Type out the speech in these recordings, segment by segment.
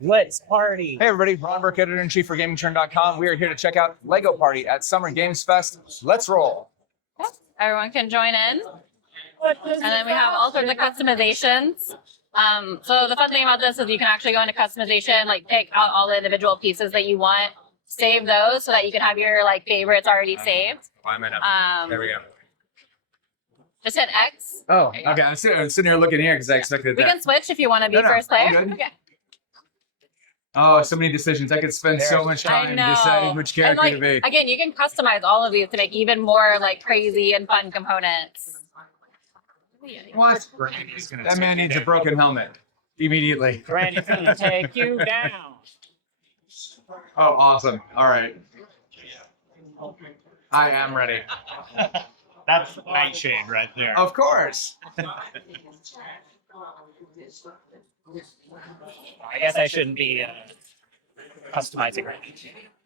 Let's party. Hey everybody, Ron Burke, editor-in-chief for Gamingtrend.com. We are here to check out LEGO Party at Summer Games Fest. Let's roll. Everyone can join in. And then we have all sorts of customizations. So the fun thing about this is you can actually go into customization, like pick out all the individual pieces that you want, save those so that you can have your like favorites already saved. There we go. Just hit X. Oh, okay. I'm sitting here looking here because I expected We that. can switch if you want to be No, first player. I'm good. Okay. Oh, so many decisions. I could spend so much time deciding which character to be. Again, you can customize all of these to make even more like crazy and fun components. What? That man needs a broken helmet immediately. Randy's gonna take you down. Oh, awesome. All right. I am ready. That's Nightshade right there. Of course. I guess I shouldn't be customizing right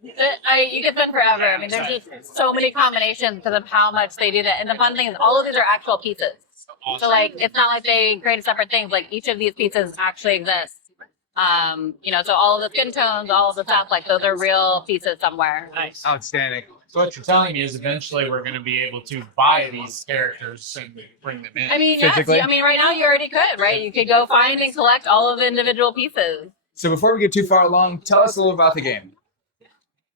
now. You can spend forever. I mean, there's just so many combinations because of how much they do that. And the fun thing is all of these are actual pieces. So like, it's not like they created separate things. Like each of these pieces actually exists. You know, so all of the skin tones, all of the stuff, like those are real pieces somewhere. Nice. Outstanding. So what you're telling me is eventually we're going to be able to buy these characters and bring them in. I mean, yes. Physically? I mean, right now you already could, right? You could go find and collect all of the individual pieces. So before we get too far along, tell us a little about the game.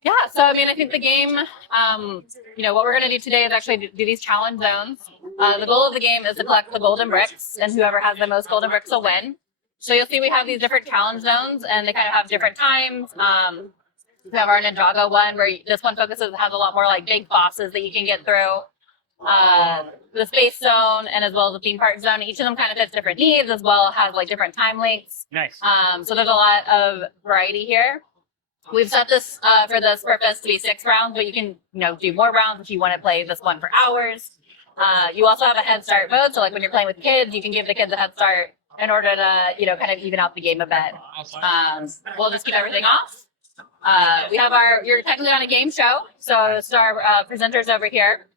Yeah, so I mean, I think the game, you know, what we're going to do today is actually do these challenge zones. The goal of the game is to collect the golden bricks, and whoever has the most golden bricks will win. So you'll see we have these different challenge zones, and they kind of have different times. We have our Ninjago one, where this one has a lot more like big bosses that you can get through. The space zone, and as well as the theme park zone. Each of them kind of fits different needs, as well as like different time lengths. Nice. So there's a lot of variety here. We've set this for this purpose to be 6 rounds, but you can, do more rounds if you want to play this one for hours. You also have a head start mode, so like when you're playing with kids, you can give the kids a head start in order to, kind of even out the game a bit. We'll just keep everything off. We have you're technically on a game show, so it's our presenters over here.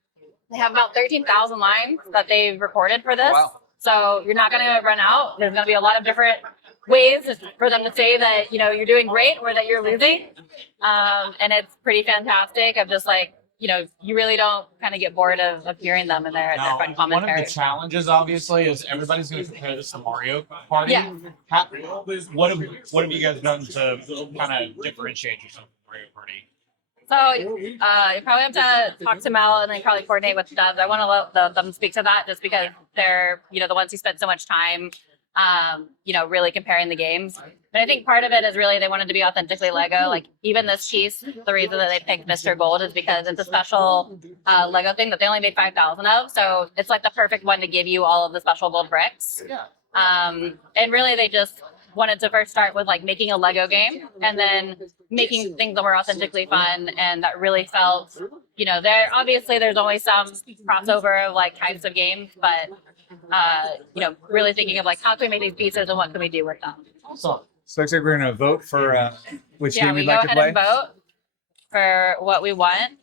They have about 13,000 lines that they've recorded for this. Wow. So you're not going to run out. There's going to be a lot of different ways for them to say that, you're doing great or that you're losing. And it's pretty fantastic of just like, you really don't kind of get bored of hearing them and their fun commentary. One of the challenges, obviously, is everybody's going to compare this to Mario Party. Yeah. What have you guys done to kind of differentiate yourself from Mario Party? So you probably have to talk to Mel and then probably coordinate with Dubs. I want to let them speak to that just because they're, the ones who spent so much time, really comparing the games. But I think part of it is really they wanted to be authentically Lego. Like even this piece, the reason that they picked Mr. Gold is because it's a special Lego thing that they only made 5,000 of. So it's like the perfect one to give you all of the special gold bricks. And really they just wanted to first start with like making a Lego game and then making things that were authentically fun and that really felt, there's always some crossover of like types of games, but really thinking of like how can we make these pieces and what can we do with them. Awesome. So it looks like we're going to vote for which game we we'd go like to ahead play. and vote for what we want.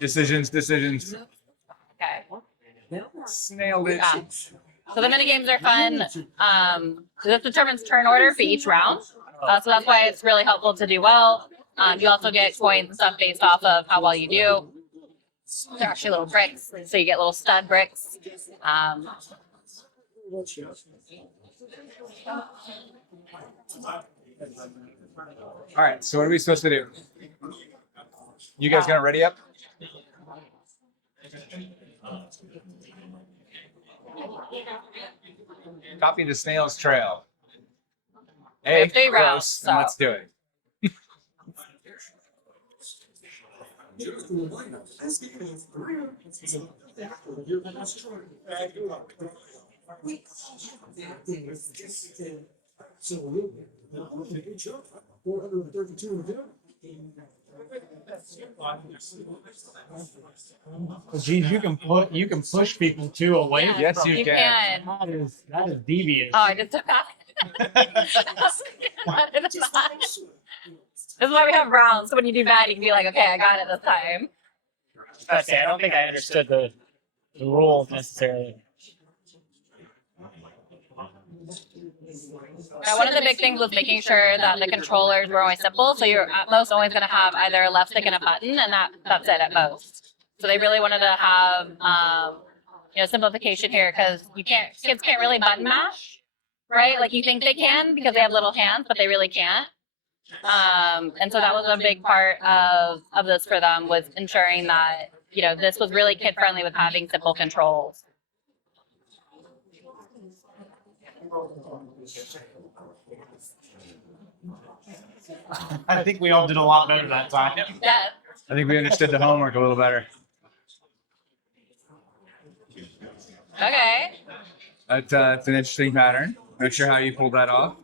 Decisions. Okay. Snailed it. Yeah. So the mini games are fun. This determines turn order for each round. So that's why it's really helpful to do well. You also get coins and stuff based off of how well you do. They're actually little bricks, so you get little stud bricks. All right, so what are we supposed to do? You guys gonna ready up? Copy the snail's trail. Hey, have 3 rounds, gross, so. and let's do it. Geez, you can push people too away. Yeah, Yes, you can. That is devious. Oh, I just took that. This is why we have rounds. So when you do bad, you can be like, okay, I got it this time. I don't think I understood the rule necessarily. Now, one of the big things was making sure that the controllers were always simple. So you're at most always going to have either a left stick and a button, and that's it at most. So they really wanted to have simplification here because kids can't really button mash, right? Like you think they can because they have little hands, but they really can't. And so that was a big part of this for them, was ensuring that this was really kid friendly with having simple controls. I think we all did a lot better that time. Yeah. I think we understood the homework a little better. Okay. That's an interesting pattern. Not sure how you pulled that off.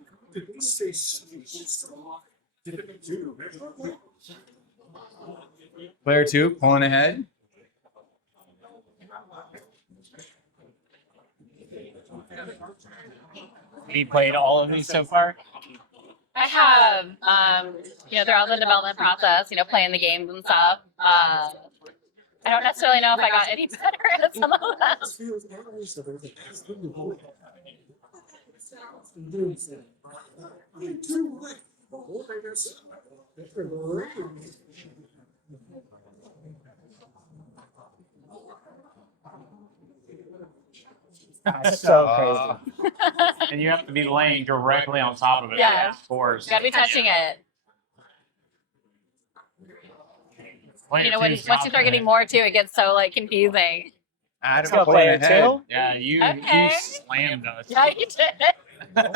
Player 2 pulling ahead. Have you played all of these so far? I have, throughout the development process, playing the games and stuff. I don't necessarily know if I got any better at some of them. That's so crazy. And you have to be laying directly on top of it. Yeah. Of course. You gotta be touching it. Once you start getting more to it, gets so confusing. Adam Go pulling player ahead. 2. Yeah, you slammed us. Yeah, you did.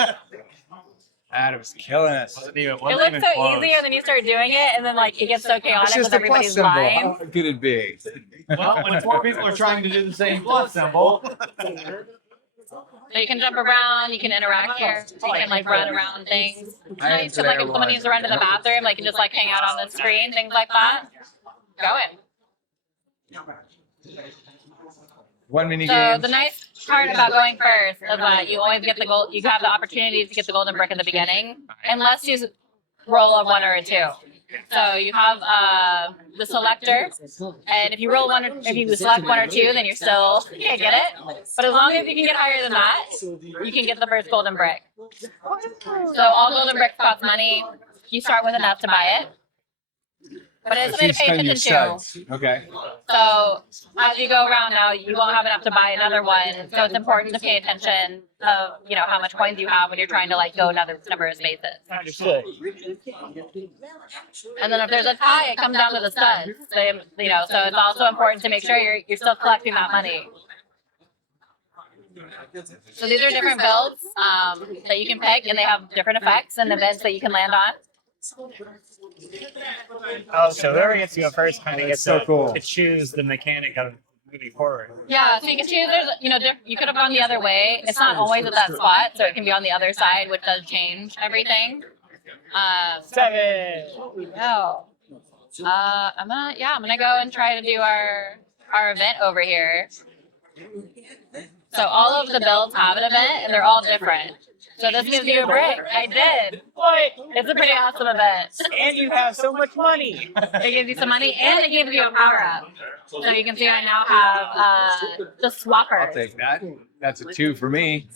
Adam's killing us. It looks so easier, than you start doing it, and then it gets so chaotic It's just with a plus everybody's symbol. lines. How could it be? Well, when 4 people are trying to do the same plus symbol. So you can jump around, you can interact here, you can run around things. I Nice, answered if that someone needs to run to the bathroom, they can just hang out on the screen, things like that. Going. 1 mini So game. the nice part about going first is that you always get the gold. You have the opportunity to get the golden brick at the beginning, unless you roll a 1 or a 2. So you have the selector, and if you roll 1 or if you select 1 or 2, then you can't get it. But as long as you can get higher than that, you can get the first golden brick. So all golden bricks cost money. You start with enough to buy it. But it's something to pay attention to. Okay. So as you go around now, you won't have enough to buy another one. So it's important to pay attention of how much coins you have when you're trying to go another number of spaces. Understood. And then if there's a tie, it comes down to the studs. So it's also important to make sure you're still collecting that money. So these are different builds that you can pick, and they have different effects and events that you can land on. Oh, so whoever gets to go first kind of gets so cool. to choose the mechanic of moving forward. Yeah, so you can choose. You could have gone the other way. It's not always at that spot, so it can be on the other side, which does change everything. 7. No. I'm gonna go and try to do our event over here. So all of the builds have an event, and they're all different. So this gives you a brick. I did. What? It's a pretty awesome event. And you have so much money. It gives you some money, and it gives you a power up. So you can see I now have the swapper. I'll take that. That's a 2 for me.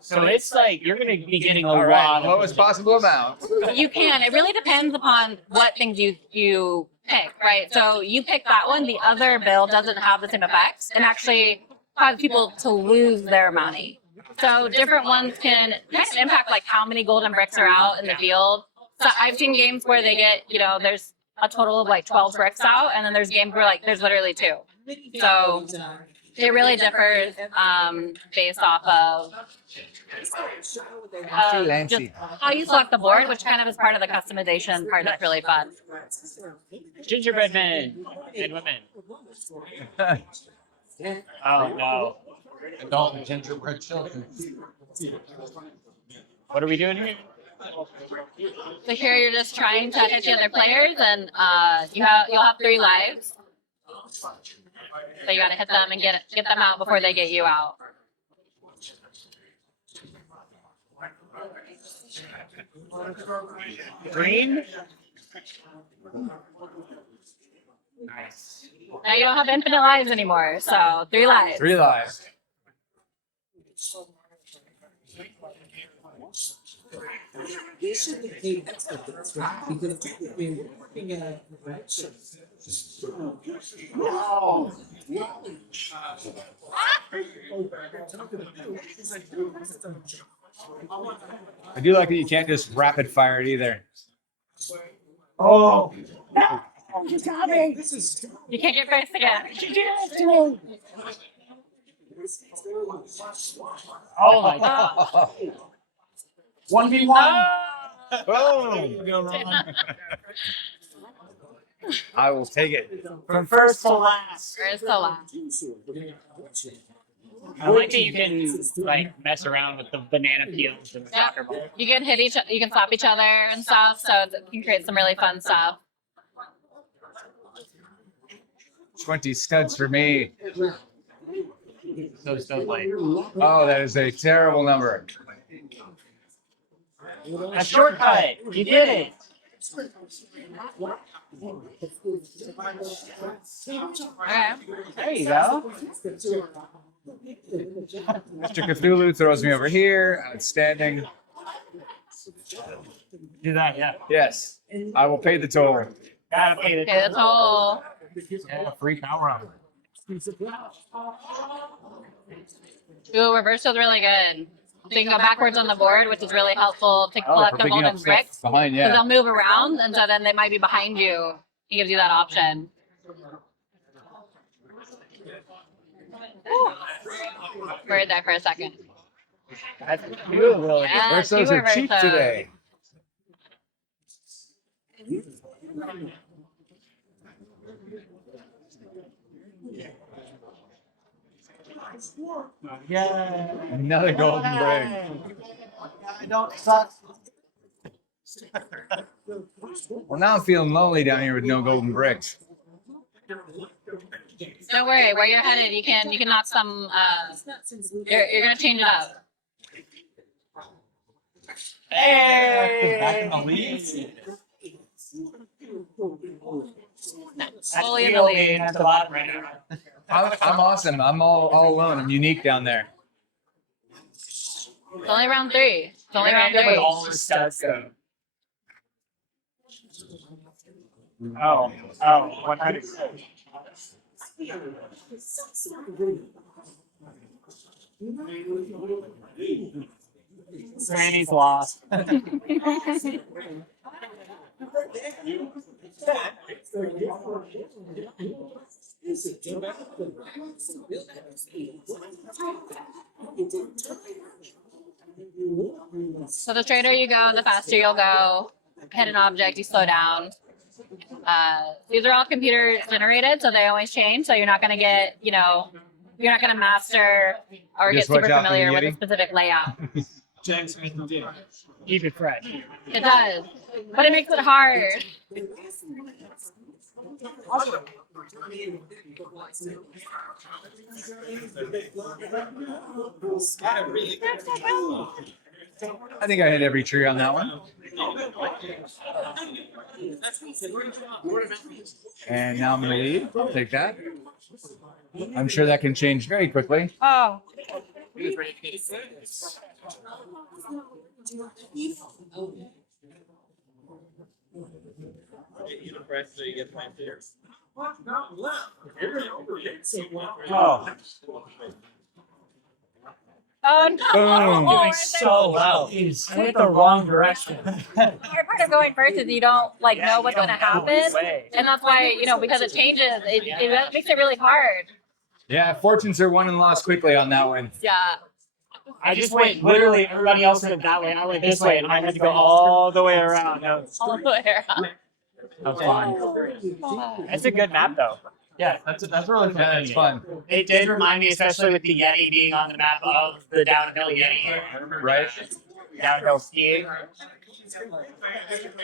So it's you're going to be getting a All right. lot of Lowest possible amount. You can. It really depends upon what things you pick, right? So you pick that one. The other build doesn't have the same effects, and actually cause people to lose their money. So different ones can kind of impact how many golden bricks are out in the field. So I've seen games where they get, there's a total of 12 bricks out, and then there's games where there's literally 2. So it really differs based off of Lancy. just how you select the board, which kind of is part of the customization part that's really fun. gingerbread men and women. Oh, no. Adult gingerbread children. What are we doing here? So here you're just trying to hit the other players, and you'll have 3 lives. So you got to hit them and get them out before they get you out. Green? Nice. Now you don't have infinite lives anymore, so 3 lives. 3 lives. I do like that you can't just rapid fire it either. Oh, You can't get first again. oh my god. 1v1. Boom! I will take it. From first to last. Where's the last? I like that you can like mess around with the banana peels and the Yeah. soccer ball. You can you can slap each other and stuff, so it can create some really fun stuff. 20 studs for me. So like Oh, that is a terrible number. a shortcut. You did it. Okay. There you go. Mr. Cthulhu throws me over here. Outstanding. Do that, yeah. Yes, I will pay the toll. Gotta pay the Okay, the toll. yeah, free power up. Ooh, reverse is really good. So you can go backwards on the board, which is really helpful to collect for the picking golden up bricks. stuff behind, Because yeah. they'll move around, and so then they might be behind you. It gives you that option. We're there for a second. That's really Yeah, Versos two are cheap reversos. today. yeah. Another golden brick. I don't suck. Well, now I'm feeling lonely down here with no golden bricks. Don't worry, where you're headed, you can knock some. You're gonna change it up. Hey! Back in the lead. Fully in the lead. At the bottom right now. I'm awesome. I'm all alone. I'm unique down there. It's only round 3. It's only round With 3. all the studs though. Oh, 100. Randy's lost. So the straighter you go, the faster you'll go. Hit an object, you slow down. These are all computer generated, so they always change. So you're not gonna get, you're not gonna master or Just get super watch out for the familiar with a Yeti. specific layout. Keep it fresh. It does, but it makes it hard. I think I hit every tree on that one. And now I'm in the lead. I'll take that. I'm sure that can change very quickly. Oh. Oh, Oh no! Boom. Oh, doing so well. He's went the wrong direction. The hard part of going first is you don't know what's going to happen, and that's why because it changes, it makes it really hard. Yeah, fortunes are won and lost quickly on that one. Yeah. I just went literally, everybody else went that way. I went this way, and I had to go all the way around. That was All the way around. fun. It's a good map, though. Yeah, that's really fun. Yeah, it's fun. It did remind me, especially with the Yeti being on the map, of the downhill Yeti. Right? Downhill skiing.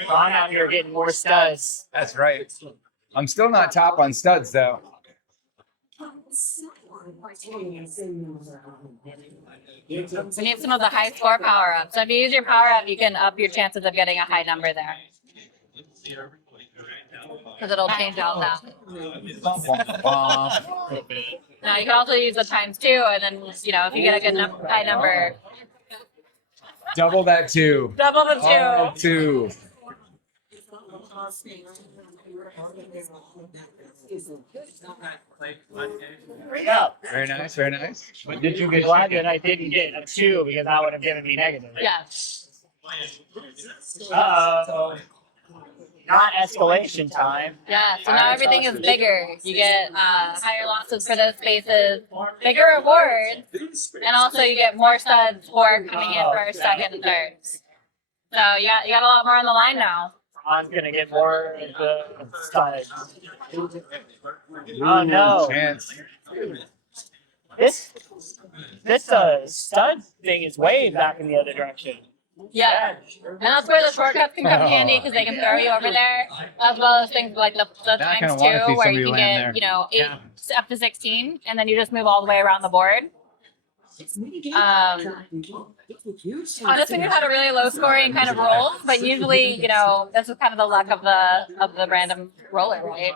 Ron out here getting more studs. That's right. I'm still not top on studs, though. We need some of the high score power ups. So if you use your power up, you can up your chances of getting a high number there. Because it'll change out that. Now you can also use the times 2, and then if you get a good high number. Double that 2. Double the 2. Oh, 2. Yep. Very nice, very nice. But did you get glad that I didn't get a 2 because that would have given me negative? Yeah. Uh-oh. Not escalation time. Yeah, so now everything is bigger. You get higher losses for those spaces, bigger rewards, and also you get more studs for coming in first, second, and third. So you got a lot more on the line now. I'm gonna get more of the studs. Oh no! Chance. This stud thing is way back in the other direction. Yeah, and that's where the shortcuts can come handy because they can throw you over there, as well as things like the I kinda times wanna see 2, where somebody you can land get there. 8 Yeah. up to 16, and then you just move all the way around the board. I just think we've had a really low scoring kind of roll, but usually, this is kind of the luck of the random roller, right?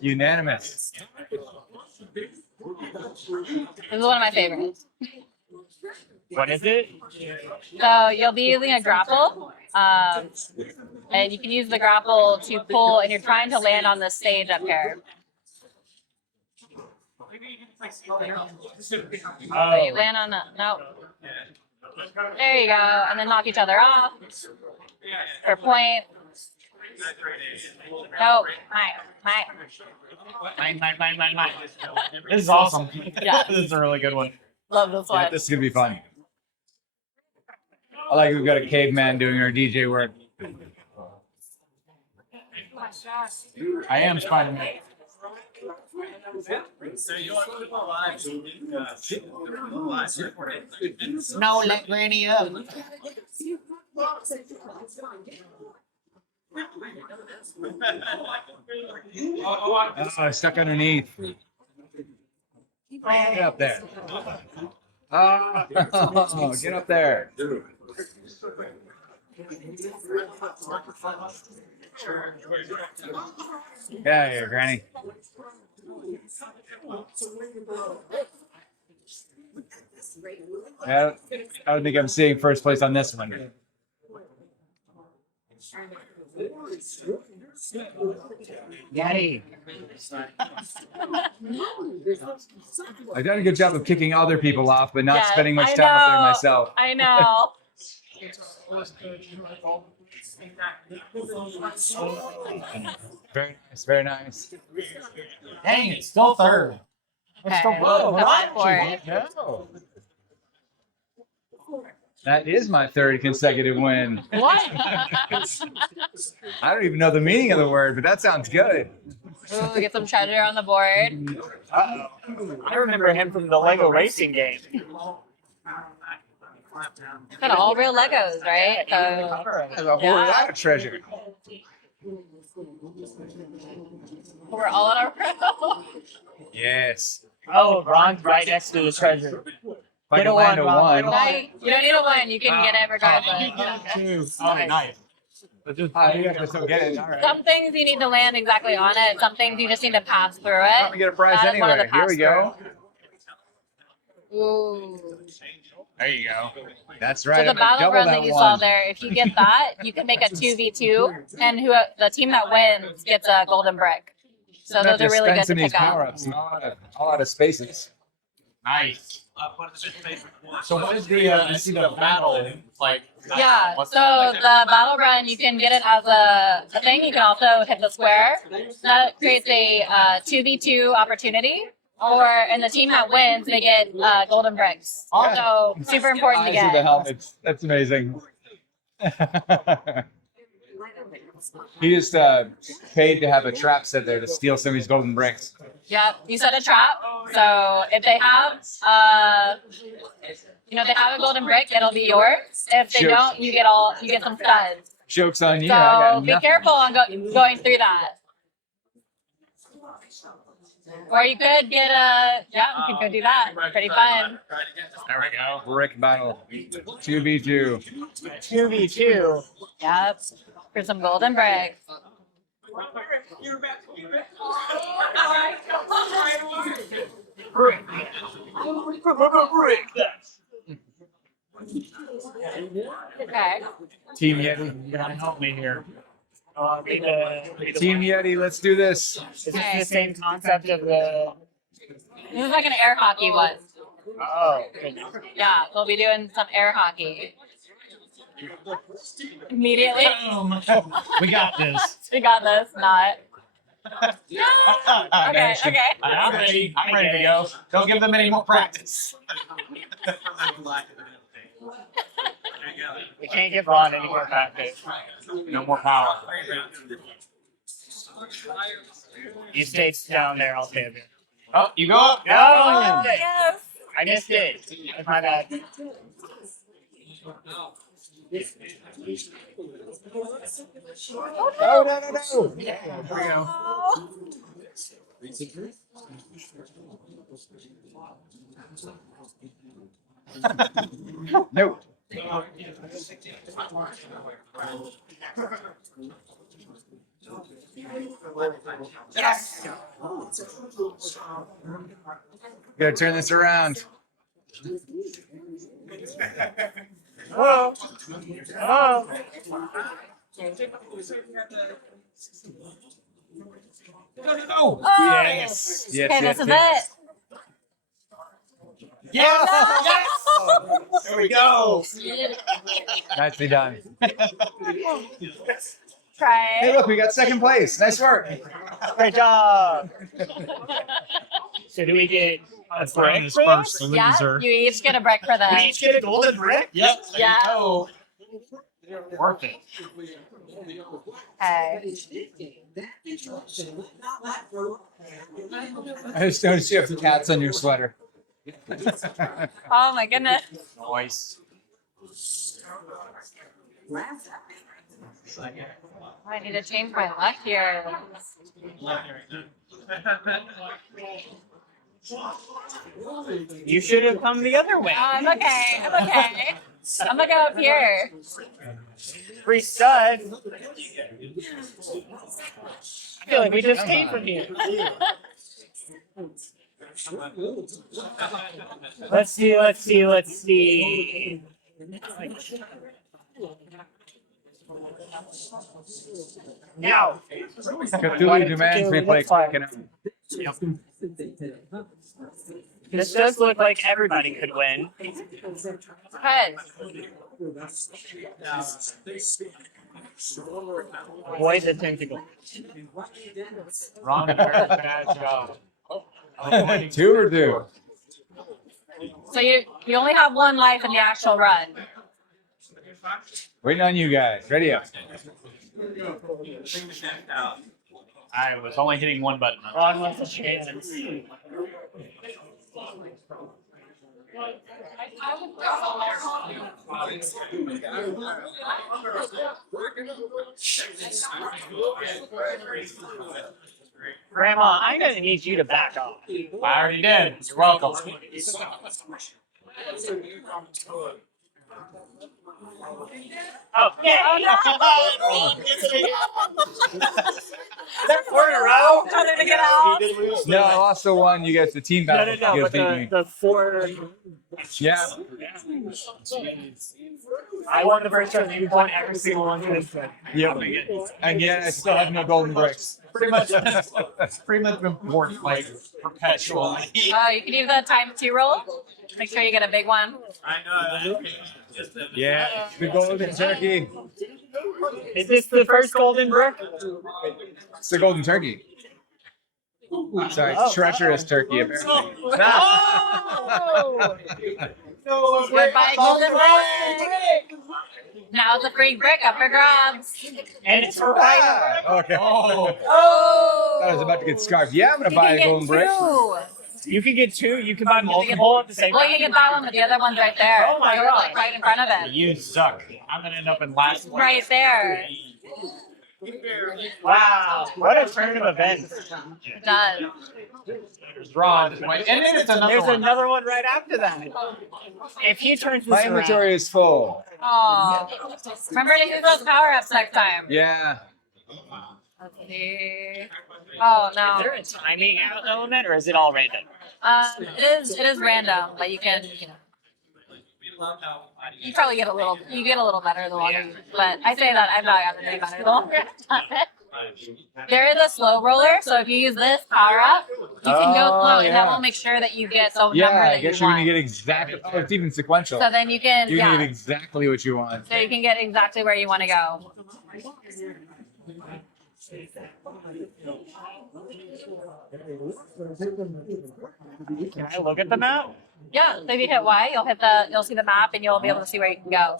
Unanimous. This is one of my favorites. What is it? So you'll be using a grapple, and you can use the grapple to pull, and you're trying to land on the stage up here. So you land on no. There you go, and then knock each other off for point. Nope. Mine. This is awesome. Yeah. This is a really good one. Love this Yeah, one. this is gonna be fun. I like we've got a caveman doing our DJ work. I am Spider-Man. No, let Granny up. Oh, stuck underneath. Get up there. Oh, get up there. Get out of here, Granny. Yeah, I don't think I'm seeing first place on this one. Daddy. I've done a good job of kicking other people off, but not Yes, spending much I time up there know. myself. I know. Very nice, very nice. Dang, it's still third. It's still Okay, whoa, that's what? fourth. No. That is my third consecutive win. What? I don't even know the meaning of the word, but that sounds good. Ooh, get some treasure on the board. Uh-oh. I remember him from the Lego racing game. Kind of all real Legos, right? So, There's a whole Yeah. lot of treasure. we're all on our row. Yes. Oh, Ron's right next to the treasure. If I Get can a land a one, Ron, one. get a Right? You don't need a one. You can get it regardless. Oh, nice. Oh, you guys can still get it. All right. Some things you need to land exactly on it. Some things you just need to pass through Let me it. get a prize That is one of anyway. the Here we go. Ooh. There you go. That's So right. the I'm gonna battle double run that that you one. saw there, if you get that, you can make a 2v2, and the team that wins gets a golden brick. So those are really good to Dispensing these pick up. power-ups all out of spaces. Nice. So what is the I see the battle like? Yeah, so the battle run, you can get it as a thing. You can also hit the square. That creates a 2v2 opportunity. And the team that wins, they get golden bricks. So super important to Eyes of the get. helmets. That's amazing. He just paid to have a trap set there to steal some of these golden bricks. Yep, you set a trap. So if they have, they have a golden brick, it'll be yours. If they Sure. don't, you get some studs. Joke's on you. So I got be nothing. careful on going through that. Or you could get you could go do that. Pretty fun. There we go. Brick battle. 2v2. 2v2. Yep. For some golden bricks. Okay. Team Yeti. You're gonna help me here. Team Yeti, let's do this. Is this the same concept of the? This is like an air hockey one. Oh. Yeah, we'll be doing some air hockey. Immediately. We got this. We got this. Not. Okay. Okay. I'm ready. I'm ready to go. Don't give them any more practice. We can't give Ron any more practice. No more power. You stay down there. I'll save you. Oh, you go up. No, Oh, yes. I missed it. That's my bad. No, no, no, no. There we go. No. Yes. Gotta turn this around. Whoa. Oh. Oh, Yes. Yes, okay, yes, this is yes. Yes. it. There we go. Nicely done. Try Hey, it. look, we got second place. Nice work. Great job. So do we get a brick This for first this? Yeah, loser. you each get a break for We that. each get a golden brick? Yep. There Yeah. you go. Worth it. Okay. I just noticed you have cats on your sweater. Oh my goodness. Nice. I need to change my luck here. You should have come the other way. I'm okay. I'm okay. I'm gonna go up here. Free stud. I feel like we just came from here. Let's see, let's see, let's see. Now. Cthulhu demands we play Kraken Up. This does look like everybody could win. Head. Avoid the tentacle. Ron, bad job. Two or two? So you only have one life in the actual run. Waiting on you guys. Ready up. I was only hitting one button. Ron wants a chance. Grandma, I'm gonna need you to back off. I already did. You're welcome. Oh, yeah! They're 4 in a row. How did it get out? No, I lost the one. You guys, the team No, battle. no, no. You But guys beat me. the 4. Yeah. I won the first round. You won every single one for this one. Yep. And yeah, I still have no golden bricks. Pretty much been worked like perpetually. You can do the time 2 roll. Make sure you get a big one. Yeah. The golden turkey. Is this the first golden brick? It's the golden turkey. Sorry, it's treacherous turkey, apparently. Oh! Goodbye, golden brick. Now it's a free brick up for grabs. And it's for right. Ah, okay. Oh! I was about to get scarfed. Yeah, I'm gonna You buy can a get golden brick. 2. You can get 2. You can buy multiple at the same Well, time. you can get that one, but the other one's right there. Oh my You're, God. like, right in front of it. You suck. I'm gonna end up in last place. Right there. Wow! What a turn of events. It does. There's Ron. And then it's another There's one. another one right after that. If he turns this My around, inventory is full. Oh. Remember to use those power ups next time. Yeah. Let's see. Oh is no. there a timing element or is it all random? It is random, but you can, You probably get a little better the longer. But I say that I've not gotten any better the longer I've done it. There is a slow roller, so if you use this power up, you can go slow, and that will make sure that you get the number Yeah, that I guess you you're want. gonna get exactly. Oh, it's even sequential. So then you can, You can get exactly what you want. So you can get exactly where you want to go. Can I look at the map? Yeah. So if you hit Y, you'll see the map, and you'll be able to see where you can go.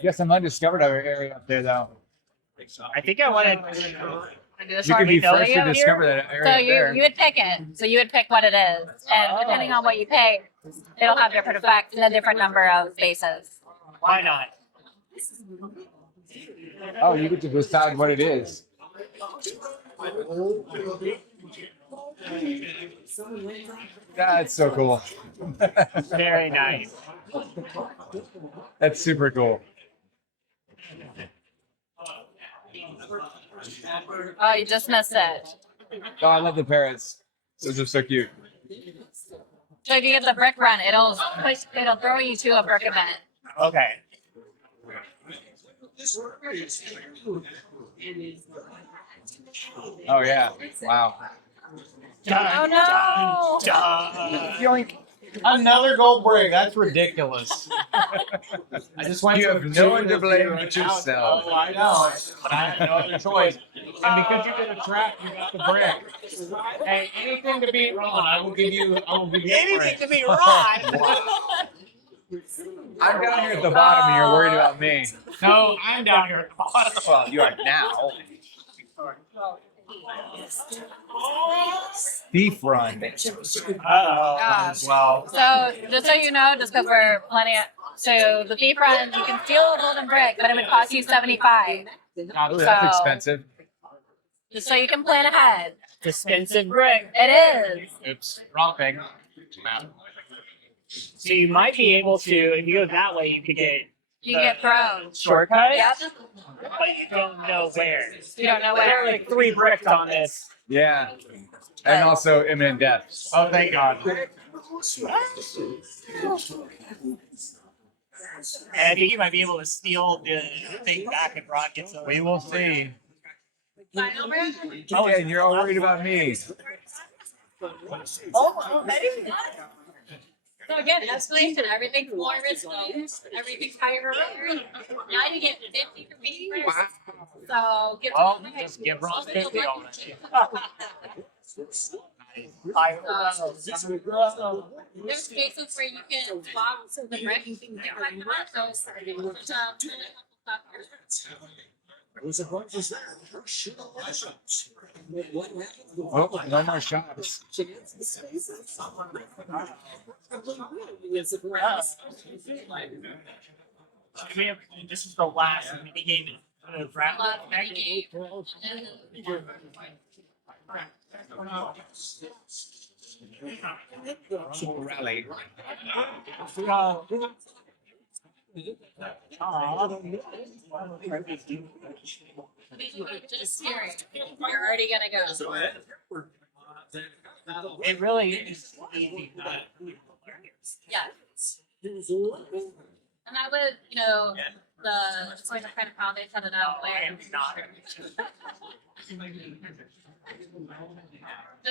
Yes, some undiscovered area up there though. I think I wanted. You could be first to discover that area. So up there. you would pick it. So you would pick what it is, and depending on what you pick, it'll have different effects and a different number of bases. Why not? Oh, you get to decide what it is. That's so cool. Very nice. That's super cool. Oh, you just missed it. Oh, I love the parrots. Those are so cute. So if you get the brick run, it'll throw you to a brick event. Okay. Oh yeah. Wow. Oh no! Yoink. Another gold break. That's ridiculous. I just went You to have no one to blame but Oh, yourself. I know. But I had no other choice. And because you did a trap, you got the brick. Hey, anything to beat Ron, I will give you. Anything to be Ron. I'm down here at the bottom and you're worried about me. No, I'm down here at the bottom. Well, you are now. Thief run. Uh-oh. Well, So just so you know, just because we're planning it, so the thief run, you can steal a golden brick, but it would cost you 75. Ooh, that's expensive. Just so you can plan ahead. Expensive brick. It is. oops, wrong thing. So you might be able to, if you go that way, you could get You can get thrown. shortcut. Yeah. But you don't know where. You don't know There are where. like 3 bricks on this. Yeah. And also imminent death. Oh, thank God. And I think you might be able to steal the thing back if Ron gets over. We will see. Final brick? Oh, and you're all worried about me. Oh, that is So again, escalation, everything's more risky, everything's higher. Now you get 50 for beating first. So get Well, just give Ron 50 on it. There's cases where you can swap the brick and things like that. So Oh, no more shots. This is the last minigame of Rat. Rally. just scary. You're already gonna go. It really is easy. Yeah. And I would, the point of kind of how they set it up.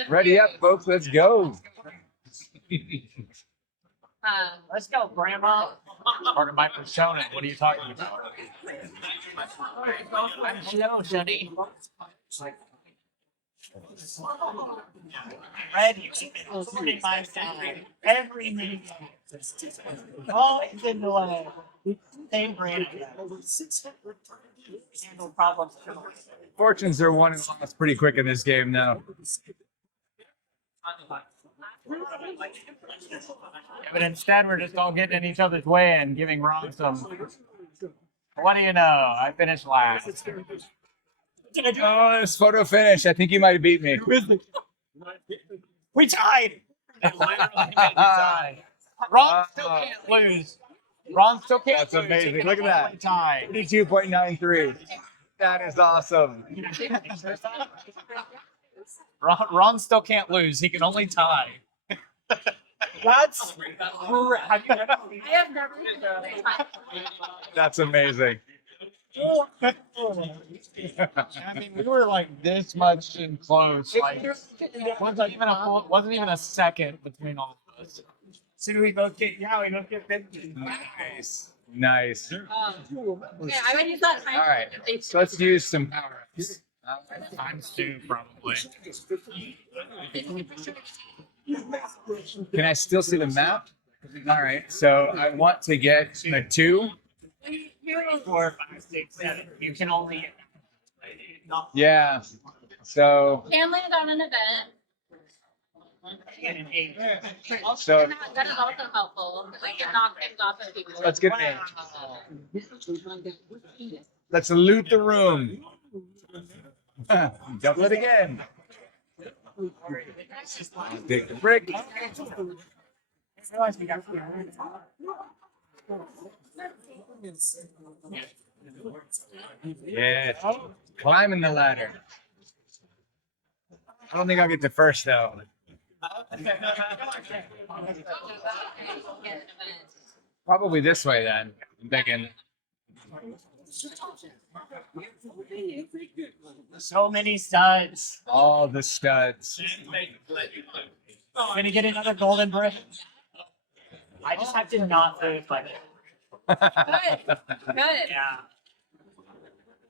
Ready up, folks. Let's go. Let's go, Grandma. Part of my persona. What are you talking about? I'm slow, Sonny. Ready. 45 times. Every minigame. Always in the way. Same brand. Handle problems. Fortunes are won and lost pretty quick in this game now. But instead, we're just all getting in each other's way and giving Ron some. What do you know? I finished last. Oh, this photo finish. I think you might have beat me. We tied. It literally made me die. Ron still can't lose. Ron still can't That's lose. amazing. He can Look at that. only tie. 82.93. That is awesome. Ron still can't lose. He can only tie. That's I have never been there. That's amazing. I mean, we were like this much in close. Like, wasn't even a second between all of us. so do we both get 50. Nice. Nice. Yeah, I would use that time. All right. So let's use some power-ups. Times 2, probably. Can I still see the map? All right. So I want to get a 2. 4, 5, 6, 7. You can only get. Yeah. So Can land on an event. Get an 8. So- And that is also helpful because I can knock things off of people. let's get an 8. Let's loot the room. Double it again. Take the brick. Yes. Climbing the ladder. I don't think I'll get to first though. Probably this way then. I'm thinking. So many studs. All the studs. Gonna get another golden brick. I just have to not lose like it. Good. Good. Yeah.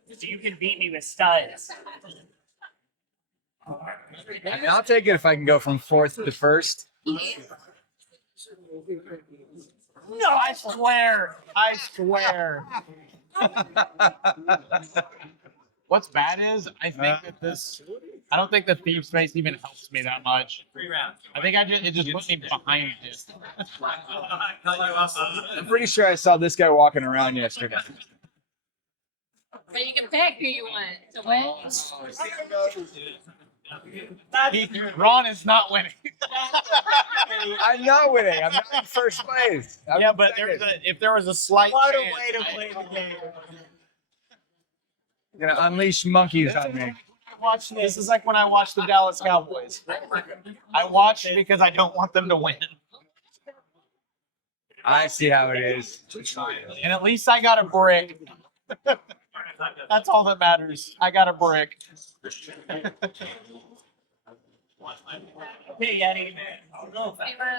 So you can beat me with studs. I mean, I'll take it if I can go from 4th to 1st. No, I swear. I swear. What's bad is I think that this. I don't think the thief space even helps me that much. I think it just puts me behind it. I'm pretty sure I saw this guy walking around yesterday. But you can pick who you want to win. Ron is not winning. I'm not winning. I'm not in first place. I'm Yeah, in but second. if there was a slight What a chance, way to play the game. You're gonna unleash monkeys on me. this is like when I watch the Dallas Cowboys. I watch because I don't want them to win. I see how it is. And at least I got a brick. That's all that matters. I got a brick. Hey, Eddie.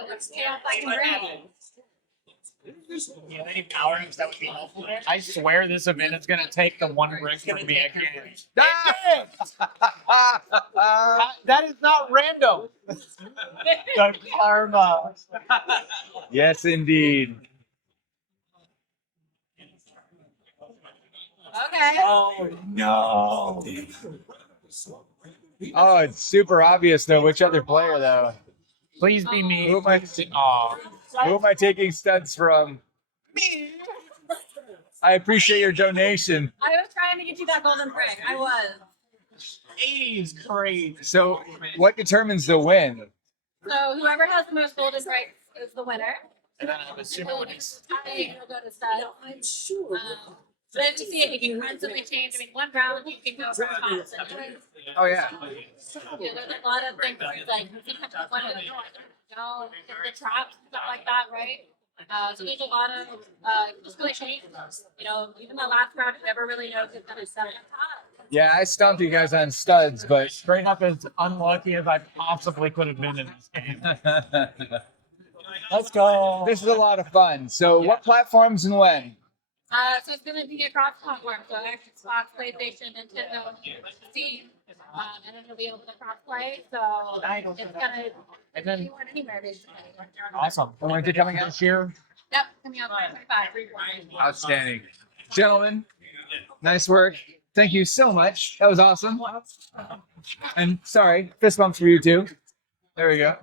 Let's chaos I can bring. You have any power ups that would be helpful there? I swear this event is gonna take the one brick from me again. That is not random. The karma. Yes, indeed. Okay. Oh no. Oh, it's super obvious though. Which other player though? Please be me. Who am I? Who am I taking studs from? Me. I appreciate your donation. I was trying to get you that golden brick. I was. 80 is great. So, what determines the win? So whoever has the most golden bricks is the winner. And then I'm assuming when it's You'll go to stud. I'm sure. So if you see it, you can constantly change. I mean, one round you can go from tops. Oh yeah. There's a lot of things where it's like sometimes one of the the traps and stuff like that, right? So there's a lot of just really change. You know, even the last round, you never really know if it's gonna set at top. Yeah, I stomped you guys on studs, but straight up as unlucky as I possibly could have been in this game. Let's go. this is a lot of fun. So, what platforms and when? So it's gonna be across platforms, so Xbox, PlayStation, Nintendo, Steam, and then you'll be able to cross-play. So it's gonna And then be anywhere basically. awesome. And when's it coming out? This year, Yep, coming out 25. Outstanding. Gentlemen, nice work. Thank you so much. That was awesome. And sorry, fist bumps for you too. There we go.